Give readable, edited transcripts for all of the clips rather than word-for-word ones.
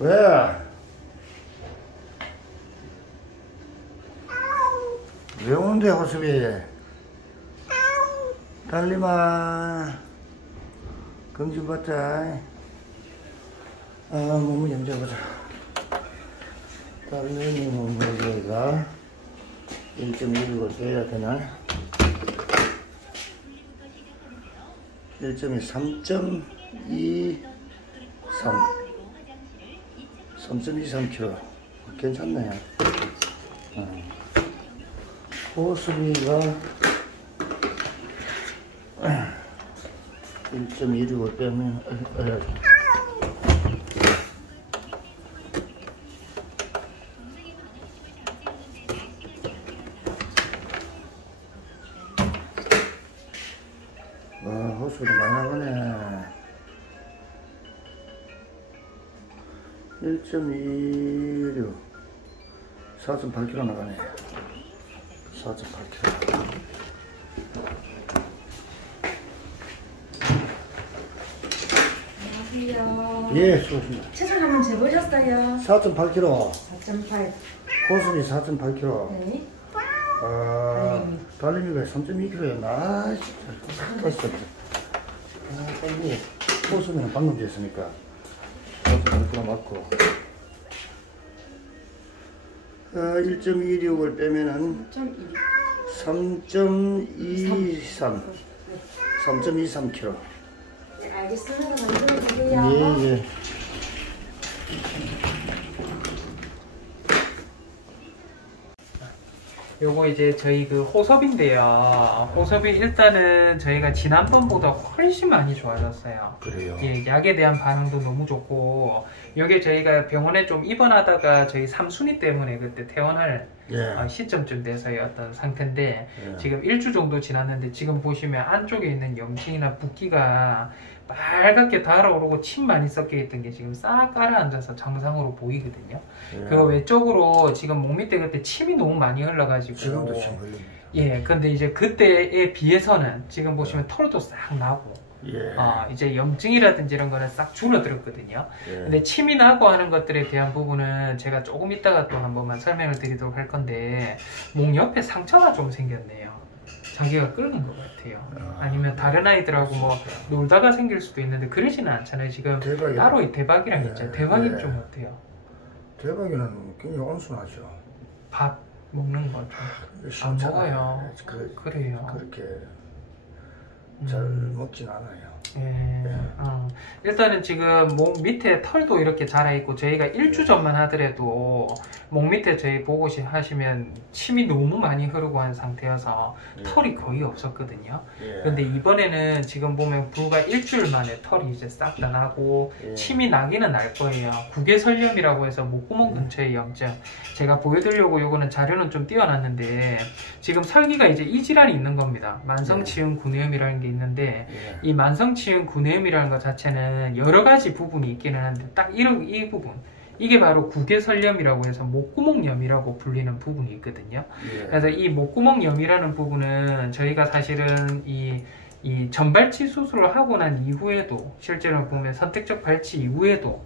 왜? 왜 오는데, 호수비? 달리마. 검진 받자. 몸을 염져보자. 달리미 몸무게가 1.1을 빼야 되나? 1.1, 3.23. 3.23kg. 괜찮네. 호수비가 1.16을 빼면 호수비 많이 나가네. 1.26 4.8kg 나가네. 4.8kg. 안녕하세요. 예, 수고하십니다. 체중 한번 재보셨어요? 4.8kg. 4.8. 호수비 4.8kg. 네. 달리미가 3.2kg였나? 아, 진짜. 됐어. 빨리. 호수비는 방금 쟀으니까. 4.8kg 맞고. 1.26을 빼면은 3.23. 3.23kg. 네, 알겠습니다. 만들어 주세요. 예, 예. 요거 이제 저희 그 호섭인데요. 호섭이 일단은 저희가 지난번보다 훨씬 많이 좋아졌어요. 그래요. 예, 약에 대한 반응도 너무 좋고, 요게 저희가 병원에 좀 입원하다가 저희 삼순이 때문에 그때 퇴원할 예. 시점쯤 돼서였던 상태인데, 예. 지금 1주 정도 지났는데 지금 보시면 안쪽에 있는 염증이나 붓기가 빨갛게 달아오르고 침 많이 섞여 있던 게 지금 싹 깔아앉아서 정상으로 보이거든요. 예. 그거 외적으로 지금 목 밑에 그때 침이 너무 많이 흘러가지고, 지금도 침 흘립니다. 예, 근데 이제 그때에 비해서는 지금 보시면 털도 싹 나고, 예. 이제 염증이라든지 이런 거는 싹 줄어들었거든요. 예. 근데 침이 나고 하는 것들에 대한 부분은 제가 조금 이따가 또 한 번만 설명을 드리도록 할 건데, 목 옆에 상처가 좀 생겼네요. 자기가 끓는 것 같아요. 아니면 다른 아이들하고 뭐 놀다가 생길 수도 있는데 그러지는 않잖아요. 지금 대박이다. 따로 대박이랑 예. 있죠. 대박이 예. 좀 어때요? 대박이는 굉장히 온순하죠. 밥 먹는 거 좀 안 먹어요. 그래요. 그렇게 잘 먹진 않아요. 예. 일단은 지금 목 밑에 털도 이렇게 자라있고, 저희가 1주 전만 하더라도 목 밑에 저희 보고 하시면 침이 너무 많이 흐르고 한 상태여서 털이 거의 없었거든요. 근데 이번에는 지금 보면 불과 일주일 만에 털이 이제 싹 다 나고, 침이 나기는 날 거예요. 국외설염이라고 해서 목구멍 근처에 염증, 제가 보여드리려고 요거는 자료는 좀 띄워놨는데, 지금 설기가 이제 이 질환이 있는 겁니다. 만성치은 구내염이라는 게 있는데, 이 만성치은 구내염이라는 것 자체는 여러 가지 부분이 있기는 한데, 딱 이 부분, 이게 바로 국외설염이라고 해서 목구멍염이라고 불리는 부분이 있거든요. 그래서 이 목구멍염이라는 부분은 저희가 사실은 이 전발치 수술을 하고 난 이후에도, 실제로 보면 선택적 발치 이후에도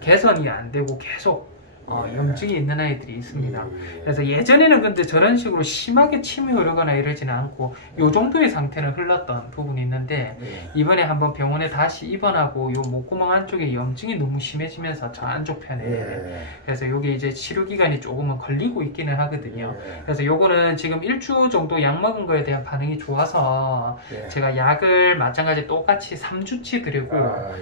개선이 안 되고 계속 염증이 있는 아이들이 있습니다. 그래서 예전에는 근데 저런 식으로 심하게 침이 흐르거나 이러지는 않고 요 정도의 상태는 흘렀던 부분이 있는데, 이번에 한번 병원에 다시 입원하고 요 목구멍 안쪽에 염증이 너무 심해지면서 저 안쪽 편에, 그래서 요게 이제 치료 기간이 조금은 걸리고 있기는 하거든요. 그래서 요거는 지금 1주 정도 약 먹은 거에 대한 반응이 좋아서 제가 약을 마찬가지 똑같이 3주치 드리고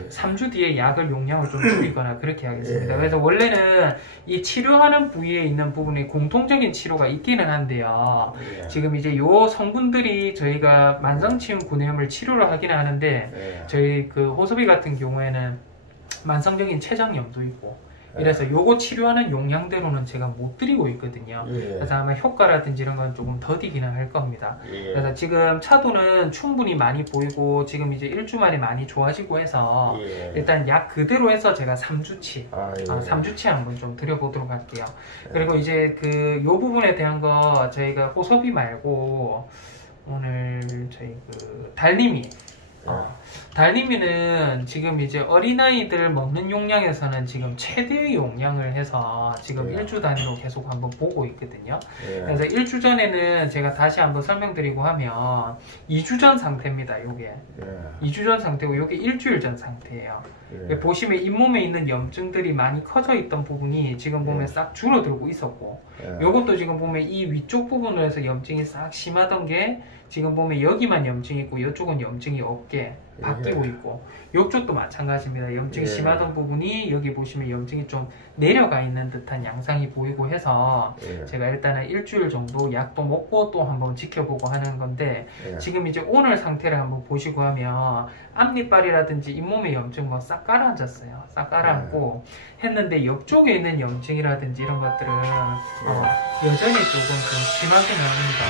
3주 뒤에 약을 용량을 좀 줄이거나 그렇게 하겠습니다. 그래서 원래는 이 치료하는 부위에 있는 부분이 공통적인 치료가 있기는 한데요. 지금 이제 요 성분들이 저희가 만성치은 구내염을 치료를 하기는 하는데, 저희 그 호섭이 같은 경우에는 만성적인 췌장염도 있고, 이래서 요거 치료하는 용량대로는 제가 못 드리고 있거든요. 그래서 아마 효과라든지 이런 건 조금 더디기는 할 겁니다. 그래서 지금 차도는 충분히 많이 보이고, 지금 이제 1주 만에 많이 좋아지고 해서 일단 약 그대로 해서 제가 3주치 3주치 한번 좀 드려보도록 할게요. 그리고 이제 요 부분에 대한 거 저희가 호섭이 말고 오늘 저희 달림이 달님이는 지금 이제 어린아이들 먹는 용량에서는 지금 최대의 용량을 해서 지금 예. 1주 단위로 계속 한번 보고 있거든요. 예. 그래서 1주 전에는 제가 다시 한번 설명드리고 하면 2주 전 상태입니다. 요게 예. 2주 전 상태고 요게 일주일 전 상태예요. 예. 보시면 잇몸에 있는 염증들이 많이 커져 있던 부분이 지금 보면 예. 싹 줄어들고 있었고, 예. 요것도 지금 보면 이 위쪽 부분으로 해서 염증이 싹 심하던 게 지금 보면 여기만 염증이 있고 이쪽은 염증이 없게 바뀌고 있고, 이쪽도 마찬가지입니다. 염증이 예. 심하던 부분이 여기 보시면 염증이 좀 내려가 있는 듯한 양상이 보이고 해서 예. 제가 일단은 일주일 정도 약도 먹고 또 한번 지켜보고 하는 건데, 예. 지금 이제 오늘 상태를 한번 보시고 하면 앞니빨이라든지 잇몸의 염증 뭐 싹 가라앉았어요. 싹 가라앉고 했는데 옆쪽에 있는 염증이라든지 이런 것들은 여전히 조금 좀 심하게 나옵니다.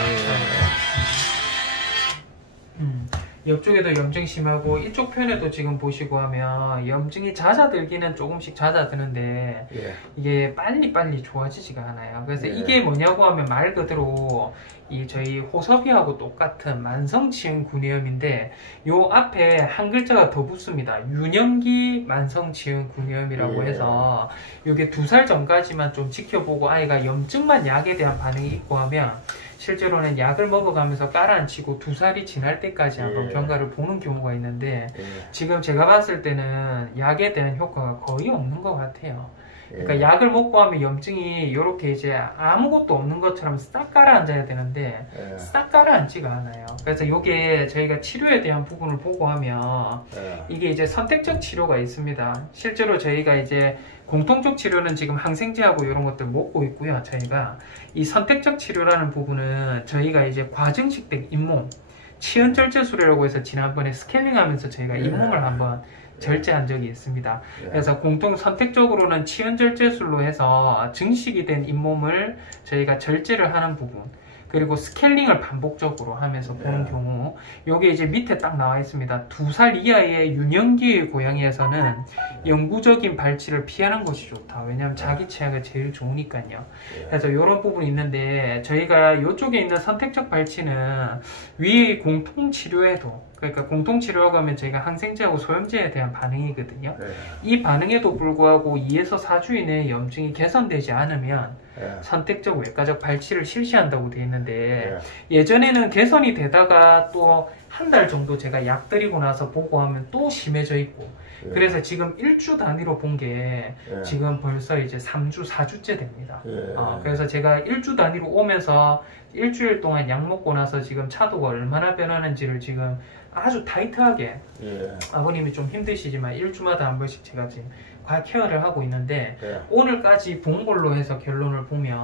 옆쪽에도 염증 심하고 이쪽 편에도 지금 보시고 하면 염증이 잦아들기는 조금씩 잦아드는데 예. 이게 빨리빨리 좋아지지가 않아요. 그래서 예. 이게 뭐냐고 하면 말 그대로 이 저희 호섭이하고 똑같은 만성치은 구내염인데 요 앞에 한 글자가 더 붙습니다. 유년기 만성치은 구내염이라고 예. 해서 요게 2살 전까지만 좀 지켜보고 아이가 염증만 약에 대한 반응이 있고 하면 실제로는 약을 먹어가면서 깔아앉히고 2살이 지날 때까지 한번 예. 경과를 보는 경우가 있는데 예. 지금 제가 봤을 때는 약에 대한 효과가 거의 없는 것 같아요. 그러니까 예. 약을 먹고 하면 염증이 이렇게 이제 아무것도 없는 것처럼 싹 가라앉아야 되는데 예. 싹 가라앉지가 않아요. 그래서 이게 저희가 치료에 대한 부분을 보고 하면 예. 이게 이제 선택적 치료가 있습니다. 실제로 저희가 이제 공통적 치료는 지금 항생제하고 이런 것들 먹고 있고요. 저희가 이 선택적 치료라는 부분은 저희가 이제 과증식된 잇몸 치은절제술이라고 해서 지난번에 스케일링하면서 저희가 예. 잇몸을 한번 절제한 적이 있습니다. 예. 그래서 공통 선택적으로는 치은절제술로 해서 증식이 된 잇몸을 저희가 절제를 하는 부분, 그리고 스케일링을 반복적으로 하면서 보는 네. 경우, 요게 이제 밑에 딱 나와 있습니다. 2살 이하의 유년기의 고양이에서는 영구적인 발치를 피하는 것이 좋다. 왜냐하면 자기 치아가 제일 좋으니까요. 그래서 이런 부분이 있는데 저희가 이쪽에 있는 선택적 발치는 위의 공통치료에도, 그러니까 공통치료라고 하면 저희가 항생제하고 소염제에 대한 반응이거든요. 예. 이 반응에도 불구하고 2에서 4주 이내에 염증이 개선되지 않으면 예. 선택적 외과적 발치를 실시한다고 되어 있는데, 예. 예전에는 개선이 되다가 또 한 달 정도 제가 약 드리고 나서 보고 하면 또 심해져 있고, 예. 그래서 지금 1주 단위로 본 게 예. 지금 벌써 이제 3주, 4주째 됩니다. 예. 그래서 제가 1주 단위로 오면서 일주일 동안 약 먹고 나서 지금 차도가 얼마나 변하는지를 지금 아주 타이트하게, 예. 아버님이 좀 힘드시지만 1주마다 한 번씩 제가 지금 케어를 하고 있는데, 예. 오늘까지 본 걸로 해서 결론을 보면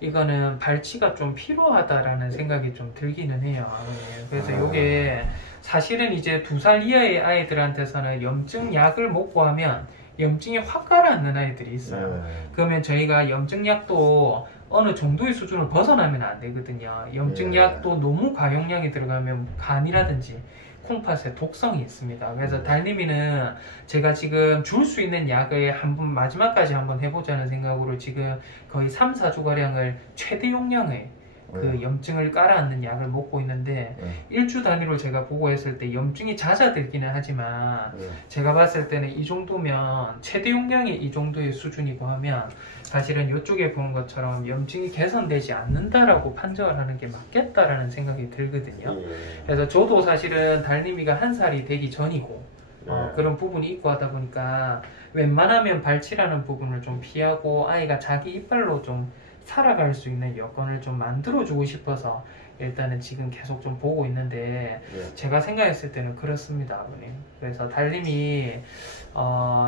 이거는 발치가 좀 필요하다라는 생각이 좀 들기는 해요, 아버님. 그래서 이게 사실은 이제 2살 이하의 아이들한테서는 염증 약을 먹고 하면 염증이 확 가라앉는 아이들이 있어요. 그러면 저희가 염증약도 어느 정도의 수준을 벗어나면 안 되거든요. 염증약도 너무 과용량이 들어가면 간이라든지 콩팥에 독성이 있습니다. 그래서 달님이는 제가 지금 줄 수 있는 약을 한번 마지막까지 한번 해보자는 생각으로 지금 거의 3, 4주가량을 최대 용량의 그 염증을 깔아앉는 약을 먹고 있는데, 1주 단위로 제가 보고했을 때 염증이 잦아들기는 하지만 제가 봤을 때는 이 정도면 최대 용량이 이 정도의 수준이고 하면 사실은 이쪽에 보는 것처럼 염증이 개선되지 않는다라고 판정을 하는 게 맞겠다라는 생각이 들거든요. 그래서 저도 사실은 달님이가 1살이 되기 전이고 그런 부분이 있고 하다 보니까 웬만하면 발치라는 부분을 좀 피하고 아이가 자기 이빨로 좀 살아갈 수 있는 여건을 좀 만들어주고 싶어서 일단은 지금 계속 좀 보고 있는데, 제가 생각했을 때는 그렇습니다, 아버님. 그래서 달님이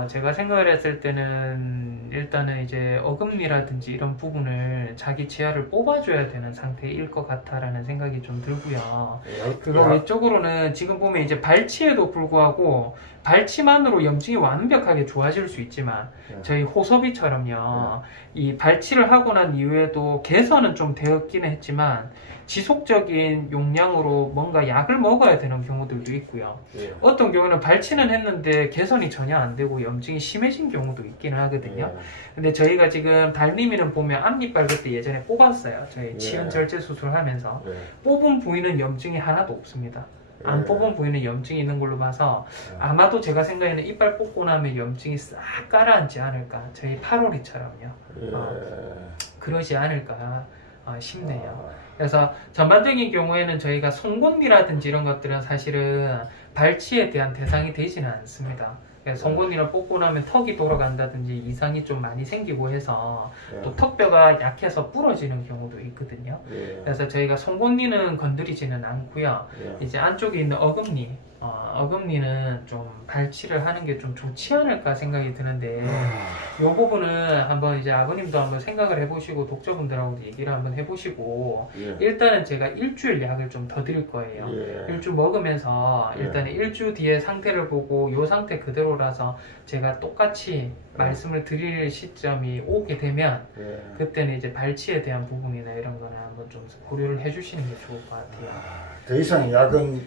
제가 생각을 했을 때는 일단은 이제 어금니라든지 이런 부분을 자기 치아를 뽑아줘야 되는 상태일 것 같다라는 생각이 좀 들고요. 그거 외적으로는 지금 보면 이제 발치에도 불구하고 발치만으로 염증이 완벽하게 좋아질 수 있지만 저희 호섭이처럼요, 이 발치를 하고 난 이후에도 개선은 좀 되었기는 했지만 지속적인 용량으로 뭔가 약을 먹어야 되는 경우들도 있고요. 어떤 경우는 발치는 했는데 개선이 전혀 안 되고 염증이 심해진 경우도 있기는 하거든요. 근데 저희가 지금 달님이는 보면 앞니빨 그때 예전에 뽑았어요. 저희 치은 절제 수술하면서 뽑은 부위는 염증이 하나도 없습니다. 안 뽑은 부위는 염증이 있는 걸로 봐서 아마도 제가 생각에는 이빨 뽑고 나면 염증이 싹 가라앉지 않을까. 저희 8월이처럼요. 그러지 않을까 싶네요. 그래서 전반적인 경우에는 저희가 송곳니라든지 이런 것들은 사실은 발치에 대한 대상이 되지는 않습니다. 그래서 송곳니를 뽑고 나면 턱이 돌아간다든지 이상이 좀 많이 생기고 해서 또 턱뼈가 약해서 부러지는 경우도 있거든요. 그래서 저희가 송곳니는 건드리지는 않고요. 이제 안쪽에 있는 어금니, 어금니는 좀 발치를 하는 게 좀 좋지 않을까 생각이 드는데 이 부분은 한번 이제 아버님도 한번 생각을 해보시고 독자분들하고도 얘기를 한번 해보시고 일단은 제가 일주일 약을 좀 더 드릴 거예요. 일주 먹으면서 일단은 일주 뒤에 상태를 보고 이 상태 그대로라서 제가 똑같이 말씀을 드릴 시점이 오게 되면 그때는 이제 발치에 대한 부분이나 이런 거는 한번 좀 고려를 해주시는 게 좋을 것 같아요. 더 이상 약은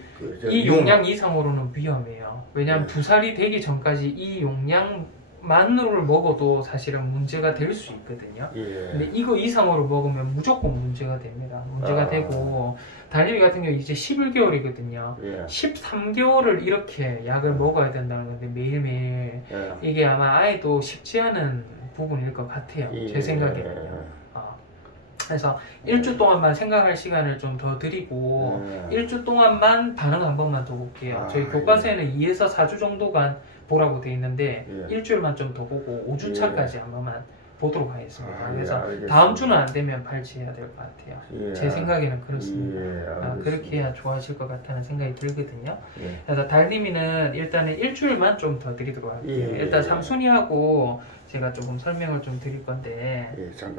이 용량 이상으로는 위험해요. 왜냐하면 2살이 되기 전까지 이 용량만으로를 먹어도 사실은 문제가 될 수 있거든요. 근데 이거 이상으로 먹으면 무조건 문제가 됩니다. 문제가 되고 달님이 같은 경우 이제 11개월이거든요. 13개월을 이렇게 약을 먹어야 된다는 건데 매일매일 이게 아마 아이도 쉽지 않은 부분일 것 같아요. 제 생각에는요. 그래서 일주 동안만 생각할 시간을 좀 더 드리고 일주 동안만 반응 한 번만 더 볼게요. 저희 교과서에는 2에서 4주 정도간 보라고 돼 있는데 일주일만 좀 더 보고 5주 차까지 한 번만 보도록 하겠습니다. 그래서 다음 주는 안 되면 발치해야 될 것 같아요. 제 생각에는 그렇습니다. 그렇게 해야 좋아질 것 같다는 생각이 들거든요. 그래서 달님이는 일단은 일주일만 좀 더 드리도록 할게요. 일단 삼순이하고 제가 조금 설명을 좀 드릴 건데 잠깐.